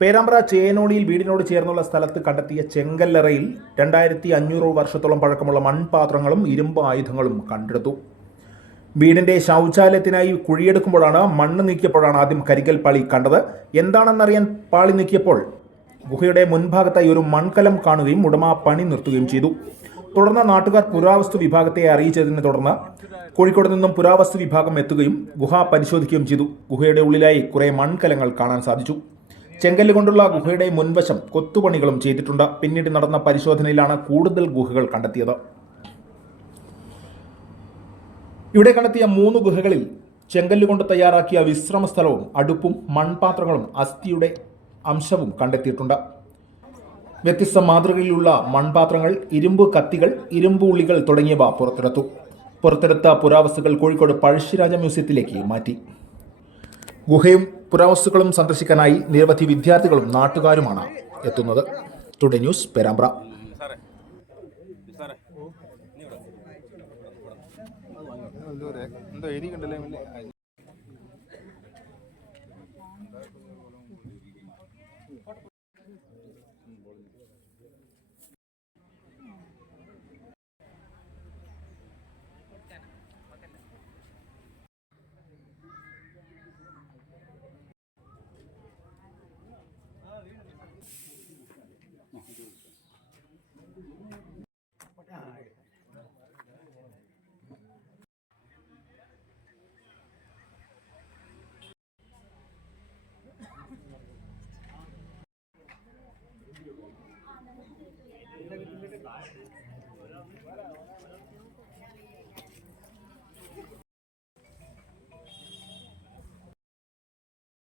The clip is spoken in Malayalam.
പേരാമ്പ്ര ചേനോളിയിൽ വീടിനോട് ചേർന്നുള്ള സ്ഥലത്ത് കണ്ടെത്തിയ ചെങ്കല്ലറയിൽ രണ്ടായിരത്തി അഞ്ഞൂറ് വർഷത്തോളം പഴക്കമുള്ള മൺപാത്രങ്ങളും ഇരുമ്പ് ആയുധങ്ങളും കണ്ടെടുത്തു. വീടിന്റെ ശൗചാലയത്തിനായി കുഴിയെടുക്കുമ്പോഴാണ് മണ്ണ് നീക്കിയപ്പോഴാണ് ആദ്യം കരികൽ പാളി കണ്ടത്. എന്താണെന്നറിയാൻ പാളി നീക്കിയപ്പോൾ ഗുഹയുടെ മുൻഭാഗത്തായി ഒരു മൺകലം കാണുകയും ഉടമ പണി നിർത്തുകയും ചെയ്തു. തുടർന്ന് നാട്ടുകാർ പുരാവസ്തു വിഭാഗത്തെ അറിയിച്ചതിനെ തുടർന്ന് കോഴിക്കോട് നിന്നും പുരാവസ്തു വിഭാഗം എത്തുകയും ഗുഹ പരിശോധിക്കുകയും ചെയ്തു. ഗുഹയുടെ ഉള്ളിലായി കുറേ മൺകലങ്ങൾ കാണാൻ സാധിച്ചു. ചെങ്കല്ല് കൊണ്ടുള്ള ഗുഹയുടെ മുൻവശം കൊത്തുപണികളും ചെയ്തിട്ടുണ്ട്. പിന്നീട് നടന്ന പരിശോധനയിലാണ് കൂടുതൽ ഗുഹകൾ കണ്ടെത്തിയത്. ഇവിടെ കണ്ടെത്തിയ മൂന്ന് ഗുഹകളിൽ ചെങ്കല്ല് കൊണ്ട് തയ്യാറാക്കിയ വിശ്രമ സ്ഥലവും അടുപ്പും മൺപാത്രങ്ങളും അസ്ഥിയുടെ അംശവും കണ്ടെത്തിയിട്ടുണ്ട്. വ്യത്യസ്ത മാതൃകയിലുള്ള മൺപാത്രങ്ങൾ ഇരുമ്പ് കത്തികൾ ഇരുമ്പ് ഉള്ളികൾ തുടങ്ങിയവ പുറത്തെടുത്തു. പുറത്തെടുത്ത പുരാവസ്തുക്കൾ കോഴിക്കോട് പഴശ്ശിരാജ മ്യൂസിയത്തിലേക്ക് മാറ്റി. ഗുഹയും പുരാവസ്തുക്കളും സന്ദർശിക്കാനായി നിരവധി വിദ്യാർത്ഥികളും നാട്ടുകാരുമാണ് എത്തുന്നത്. Today news Perambra. എന്തോ